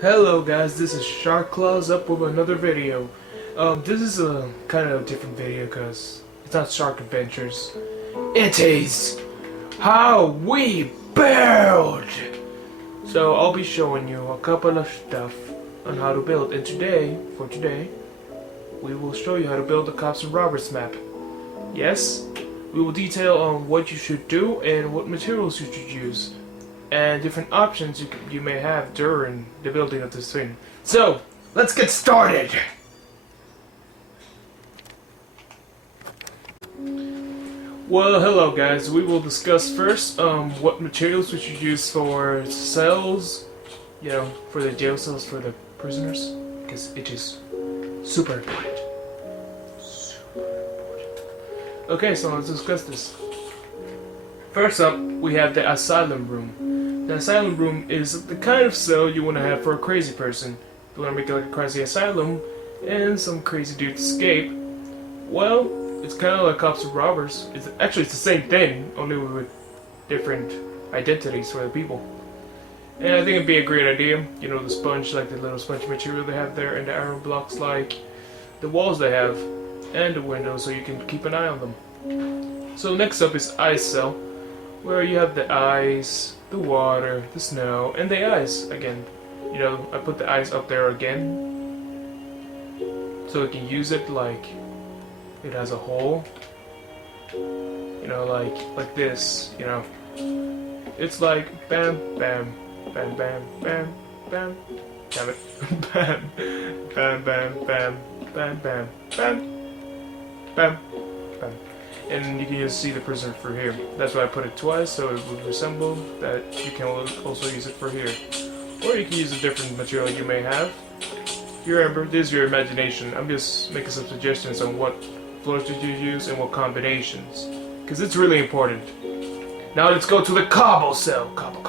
Hello guys, this is Shark Claws up with another video. This is a kind of different video because it's not Shark Adventures. It is how we build! So I'll be showing you a couple of stuff on how to build, and for today, we will show you how to build the Cops and Robbers map. Yes, we will detail on what you should do and what materials you should use, and different options you may have during the building of this thing. So, let's get started! Well, hello guys. We will discuss first what materials we should use for cells, for the jail cells for the prisoners, because it is super important. Super important. Okay, so let's discuss this. First up, we have the asylum room. The asylum room is the kind of cell you want to have for a crazy person. If you want to make it like a crazy asylum and some crazy dude escape, well, it's kind of like Cops and Robbers. It's the same thing, only with different identities for the people. And I think it'd be a great idea. You know, the sponge, like the little sponge material they have there, and the iron blocks, like the walls they have, and the windows, so you can keep an eye on them. So next up is ice cell, where you have the ice, the water, the snow, and the ice again. You know, I put the ice up there again, so we can use it like it has a hole. You know, like this. You know, it's like bam, bam, bam, bam, bam, bam. Damn it, bam, bam, bam, bam, bam, bam, bam, bam, bam. And you can just see the prisoner for here. That's why I put it twice, so it would resemble that. You can also use it for here. Or you can use a different material you may have. You remember, this is your imagination. I'm just making some suggestions on what floors did you use and what combinations. Because it's really important. Now let's go to the cobble cell. Cobble.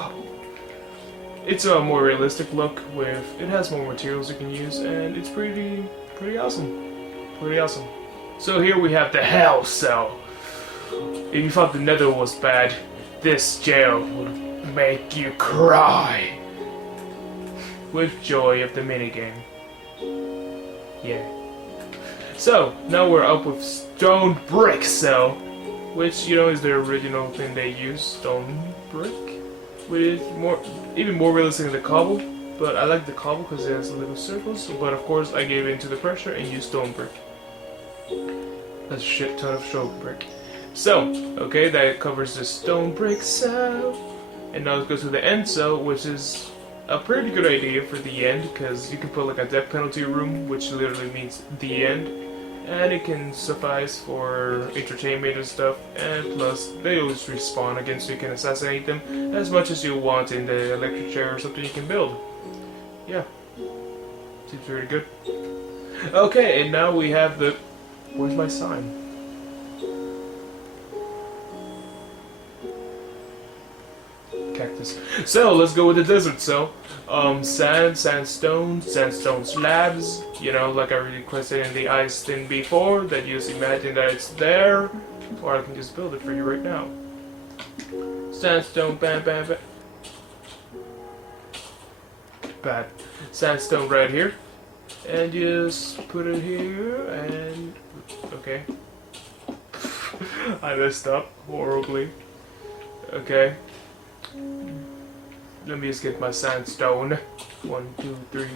It's a more realistic look with, it has more materials you can use, and it's pretty awesome. So here we have the hell cell. If you thought the nether was bad, this jail will make you cry with joy of the minigame. Yeah. So, now we're up with stone brick cell, which, you know, is the original thing they use, stone brick, which is even more realistic than the cobble, but I like the cobble because it has little circles, but of course I gave in to the pressure and used stone brick. That's a shit ton of stone brick. So, okay, that covers the stone brick cell. And now let's go to the end cell, which is a pretty good idea for the end, because you can put like a death penalty room, which literally means the end. And it can suffice for entertainment and stuff. And plus, they always respawn again, so you can assassinate them as much as you want in the electric chair or something you can build. Yeah. Seems very good. Okay, and now we have the... Where's my sign? Cactus. So let's go with the desert cell. Sandstone slabs. You know, like I requested in the ice thing before. That you just imagine that it's there, or I can just build it for you right now. Sandstone, bam, bam, bam. Bad. Sandstone right here, and just put it here. And okay, I messed up horribly. Okay. Let me just get my sandstone. 1, 2, 3,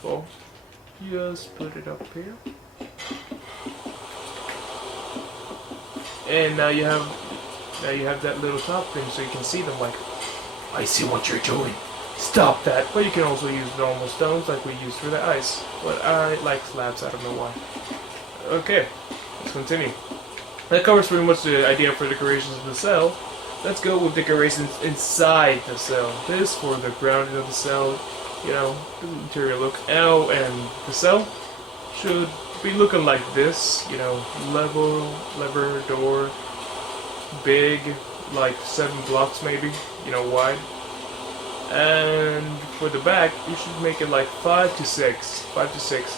4. Just put it up here. And now you have that little top thing, so you can see them. Like, I see what you're doing. Stop that. But you can also use normal stones like we used for the ice. But I like slabs. I don't know why. Okay, let's continue. That covers pretty much the idea for decorations of the cell. Let's go with decorations inside the cell. This for the grounding of the cell, you know, the interior look. Oh, and the cell should be looking like this, you know, lever, door, big, like 7 blocks maybe, you know, wide. And for the back, you should make it like 5 to 6. I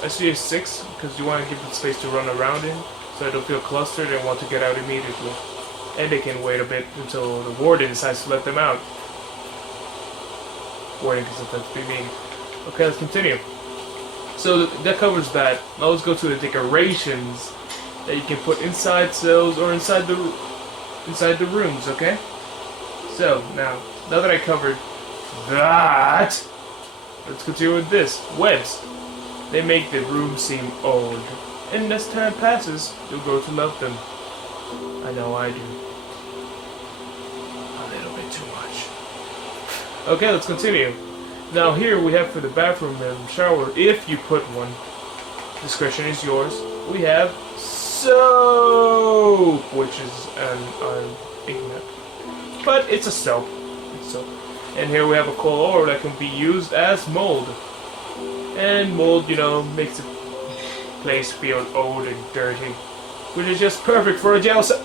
suggest 6 because you want to give it space to run around in, so I don't feel clustered and want to get out immediately. And they can wait a bit until the warden decides to let them out. Warden can sometimes be mean. Okay, let's continue. So that covers that. Now let's go to the decorations that you can put inside cells or inside the rooms. Okay. So now that I covered that, let's continue with this. Webs. They make the room seem old, and as time passes, you'll grow to love them. I know I do. A little bit too much. Okay, let's continue. Now here we have for the bathroom and shower, if you put one, discretion is yours. We have soap, which is an ignorant, but it's a soap. It's soap. And here we have a color that can be used as mold. And mold, you know, makes the place feel old and dirty, which is just perfect for a jail cell.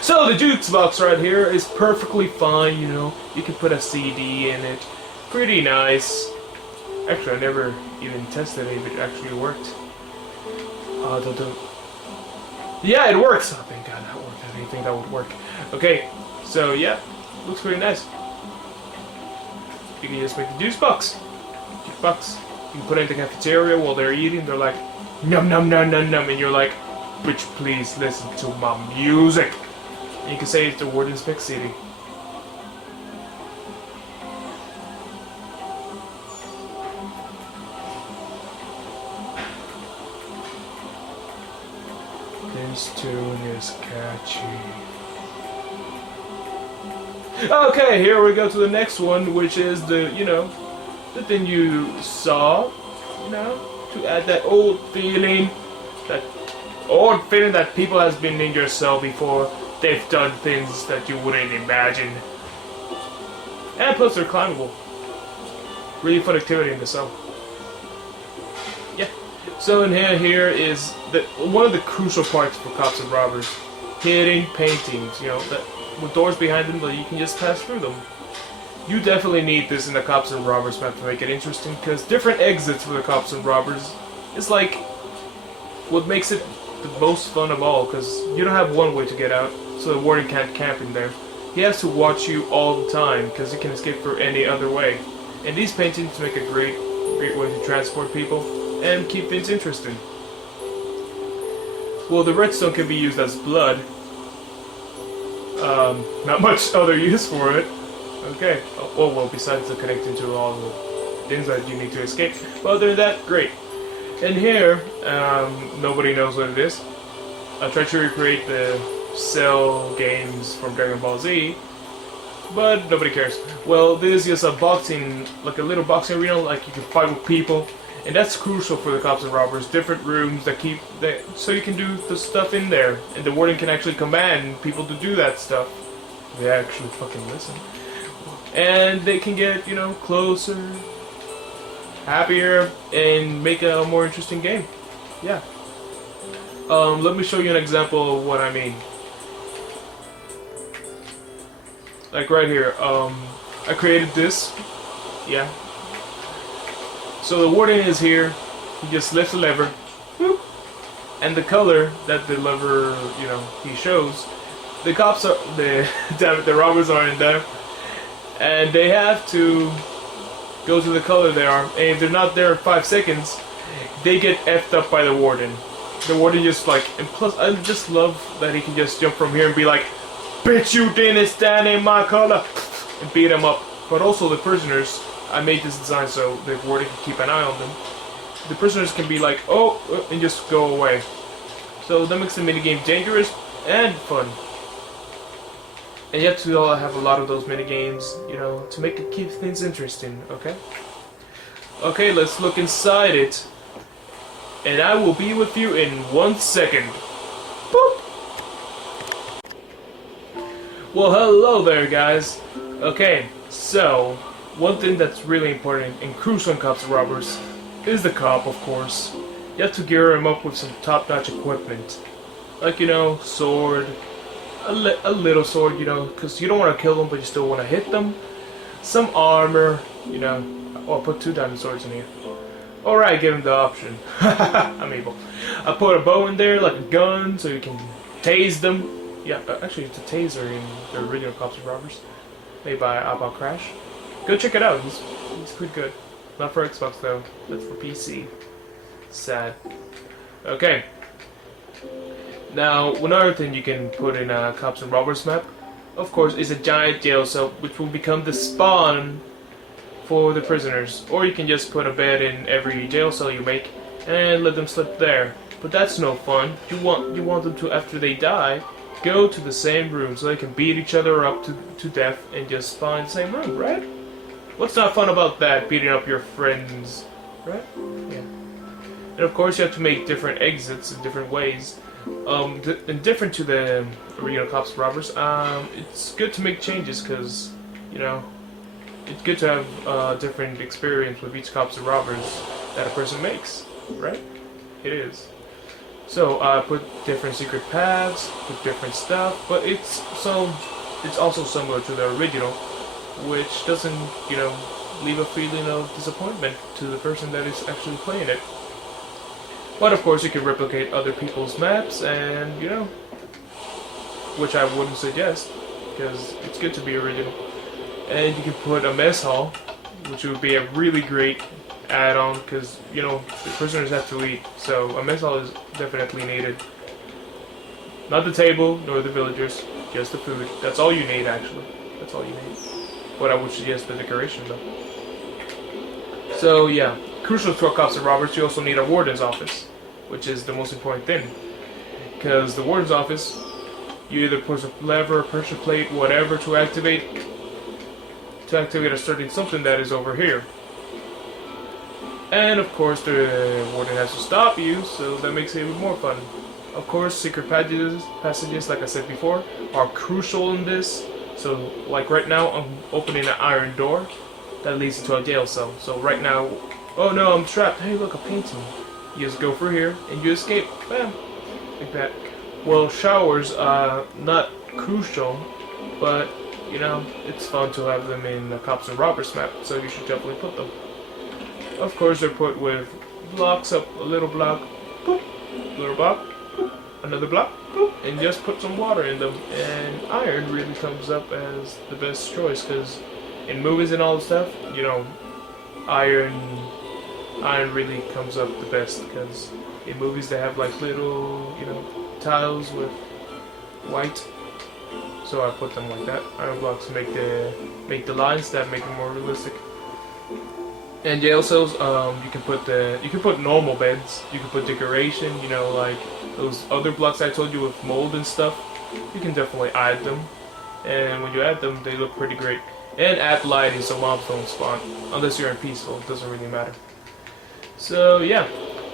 So the jukebox right here is perfectly fine, you know. You can put a CD in it. Pretty nice. Actually, I never even tested if it actually worked. Yeah, it works! Oh, thank God that worked. I didn't think that would work. Okay, so yeah, looks pretty nice. You can just make the juice box. Jukebox. You can put it in the cafeteria while they're eating. They're like, num num num num num, and you're like, bitch, please listen to my music. And you can say it's the Warden's Mix CD. This tune is catchy. Okay, here we go to the next one, which is the, you know, the thing you saw, you know, to add that old feeling that people has been in your cell before. They've done things that you wouldn't imagine. And plus they're climbable. Really fun activity in the cell. Yeah. So in here is one of the crucial parts for cops and robbers. Hidden paintings, you know, that with doors behind them that you can just pass through them. You definitely need this in the cops and robbers map to make it interesting, because different exits for the cops and robbers is like what makes it the most fun of all, because you don't have one way to get out, so the warden can't camp in there. He has to watch you all the time, because he can escape for any other way. And these paintings make a great way to transport people and keep things interesting. Well, the redstone can be used as blood. Not much other use for it. Okay. Oh, well, besides the connecting to all the things that you need to escape. But other than that, great. And here, nobody knows what it is. I tried to recreate the Cell games from Dragon Ball Z, but nobody cares. Well, this is just a boxing, like a little boxing arena, like you can fight with people, and that's crucial for the cops and robbers. Different rooms that so you can do the stuff in there, and the warden can actually command people to do that stuff. They actually fucking listen, and they can get, you know, closer, happier, and make a more interesting game. Yeah. Let me show you an example of what I mean. Like right here, I created this, yeah. So the warden is here, he just lifts the lever, whoop, and the color that the lever, you know, he shows, the cops are, the robbers are in there, and they have to go to the color they are, and if they're not there in 5 seconds, they get effed up by the warden. The warden just like, and plus I just love that he can just jump from here and be like, bitch, you didn't stand in my color, and beat them up. But also the prisoners, I made this design so the warden can keep an eye on them. The prisoners can be like, oh, and just go away. So that makes the minigame dangerous and fun. And you have to have a lot of those minigames, you know, to make it keep things interesting, okay? Okay, let's look inside it. And I will be with you in 1 second. Boop! Well, hello there, guys. Okay, so one thing that's really important and crucial in cops and robbers is the cop, of course. You have to gear him up with some top-notch equipment, like, you know, sword, a little sword, you know, because you don't want to kill them, but you still want to hit them. Some armor, you know. Oh, I'll put 2 diamond swords in here. Alright, give him the option. I'm able. I put a bow in there, like a gun, so you can tase them. Yeah, actually it's a taser in the original Cops and Robbers, made by About Crash. Go check it out. He's pretty good. Not for Xbox though. That's for PC. Sad. Okay. Now, another thing you can put in a Cops and Robbers map, of course, is a giant jail cell, which will become the spawn for the prisoners. Or you can just put a bed in every jail cell you make and let them sleep there. But that's no fun. You want them to, after they die, go to the same room so they can beat each other up to death and just spawn in the same room, right? What's not fun about that, beating up your friends, right? Yeah. And of course you have to make different exits in different ways. And different to the original Cops and Robbers, it's good to make changes because, you know, it's good to have a different experience with each Cops and Robbers that a person makes, right? It is. So put different secret paths, put different stuff, but it's also similar to the original, which doesn't, you know, leave a feeling of disappointment to the person that is actually playing it. But of course you can replicate other people's maps and, you know, which I wouldn't suggest, because it's good to be original. And you can put a mess hall, which would be a really great add-on, because, you know, the prisoners have to eat, so a mess hall is definitely needed. Not the table, nor the villagers, just the food. That's all you need, actually. That's all you need. But I would suggest the decoration, though. So, yeah. Crucial to our Cops and Robbers, you also need a warden's office, which is the most important thing. Because the warden's office, you either push a lever, pressure plate, whatever to activate a certain something that is over here. And of course the warden has to stop you, so that makes it even more fun. Of course, secret passages, like I said before, are crucial in this. So, like right now, I'm opening an iron door that leads into a jail cell. So right now, oh no, I'm trapped. Hey, look, a painting. You just go through here and you escape. Bam, like that. Well, showers are not crucial, but you know, it's fun to have them in the Cops and Robbers map. So you should definitely put them. Of course, they're put with blocks up, a little block, boop, little block, boop, another block, boop, and just put some water in them. And iron really comes up as the best choice, because in movies and all the stuff, you know, iron really comes up the best, because in movies they have like little, you know, tiles with white. So I put them like that. Iron blocks make the lines that make them more realistic. And jail cells, you can put normal beds. You can put decoration. You know, like those other blocks I told you with mold and stuff. You can definitely add them, and when you add them, they look pretty great. And add lighting so mobs don't spawn, unless you're in peaceful. It doesn't really matter. So yeah,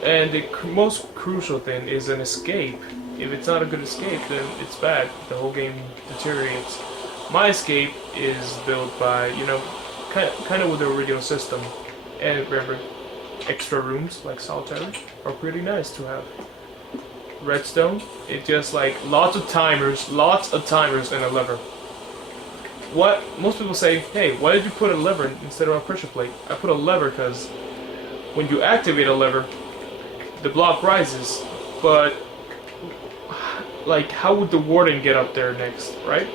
and the most crucial thing is an escape. If it's not a good escape, then it's bad. The whole game deteriorates. My escape is built by, you know, kind of with the original system. And remember, extra rooms like solitary are pretty nice to have. Redstone, it's just like lots of timers and a lever. What most people say, hey, why did you put a lever instead of a pressure plate? I put a lever because when you activate a lever, the block rises, but like, how would the warden get up there next, right?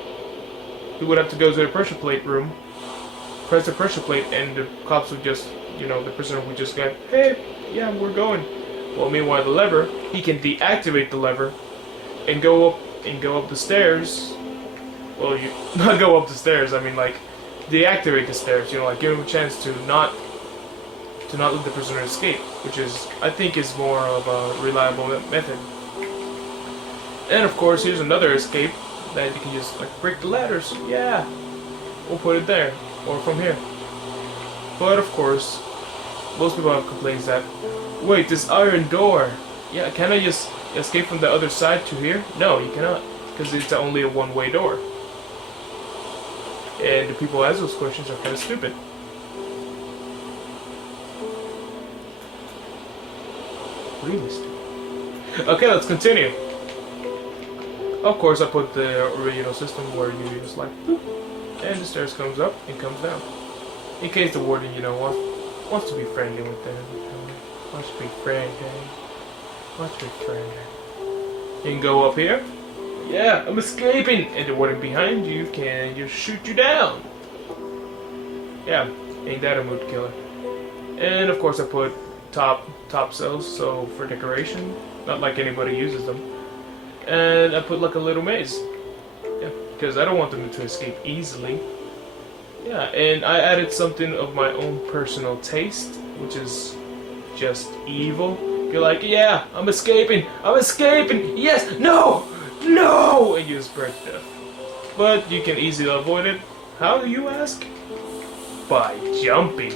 He would have to go to the pressure plate room, press the pressure plate, and the cops would just, you know, the prisoner would just go, hey, yeah, we're going. Well, meanwhile, the lever, he can deactivate the lever and go up the stairs. Well, you not go up the stairs. I mean, like, deactivate the stairs. You know, like, give him a chance to not let the prisoner escape, which is, I think, is more of a reliable method. And of course, here's another escape that you can just like break the ladders. Yeah, we'll put it there or from here. But of course, most people have complaints that, wait, this iron door. Yeah, can I just escape from the other side to here? No, you cannot, because it's only a one-way door. And the people who ask those questions are kind of stupid. Really stupid. Okay, let's continue. Of course, I put the original system where you just like, boop, and the stairs comes up and comes down. In case the warden, you know, wants to be friendly with them. Wants to be friendly. Wants to be friendly. You can go up here. Yeah, I'm escaping! And the warden behind you can just shoot you down. Yeah, ain't that a mood killer? And of course I put top cells, so for decoration. Not like anybody uses them. And I put like a little maze. Yeah, because I don't want them to escape easily. Yeah, and I added something of my own personal taste, which is just evil. You're like, yeah, I'm escaping, yes, no, no, and you spread death. But you can easily avoid it. How do you ask? By jumping.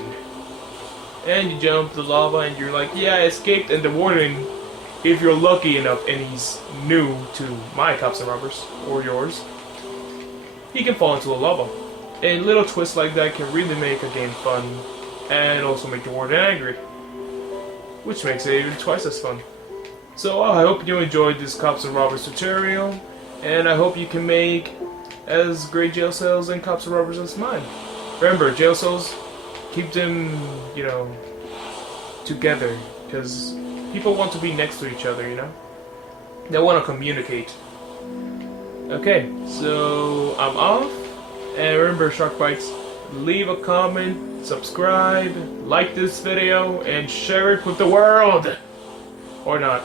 And you jump the lava and you're like, yeah, I escaped, and the warden, if you're lucky enough and he's new to my Cops and Robbers, or yours, he can fall into the lava. And little twists like that can really make a game fun, and also make the warden angry, which makes it even twice as fun. So I hope you enjoyed this Cops and Robbers tutorial, and I hope you can make as great jail cells and Cops and Robbers as mine. Remember, jail cells, keep them, you know, together, because people want to be next to each other, you know? They want to communicate. Okay, so I'm off, and remember, Shark Bites, leave a comment, subscribe, like this video, and share it with the world! Or not.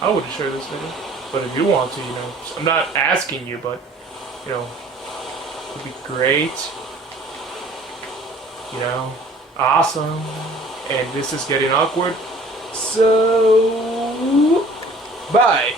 I wouldn't share this video, but if you want to, you know, I'm not asking you, but, you know, it would be great. You know, awesome. And this is getting awkward. So, bye.